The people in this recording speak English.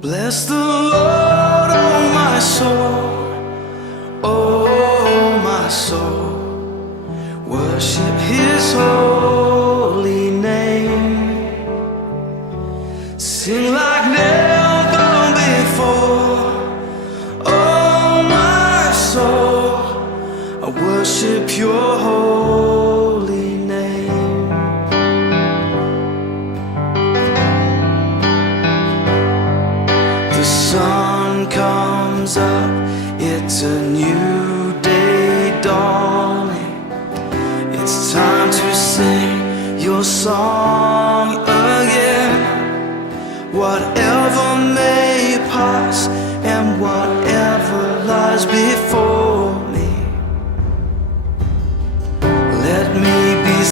Bless the Lord, oh my soul, oh my soul. Worship His holy name. Sing like never before, oh my soul. I worship Your holy name. The sun comes up, it's a new day dawning. It's time to sing Your song again. Whatever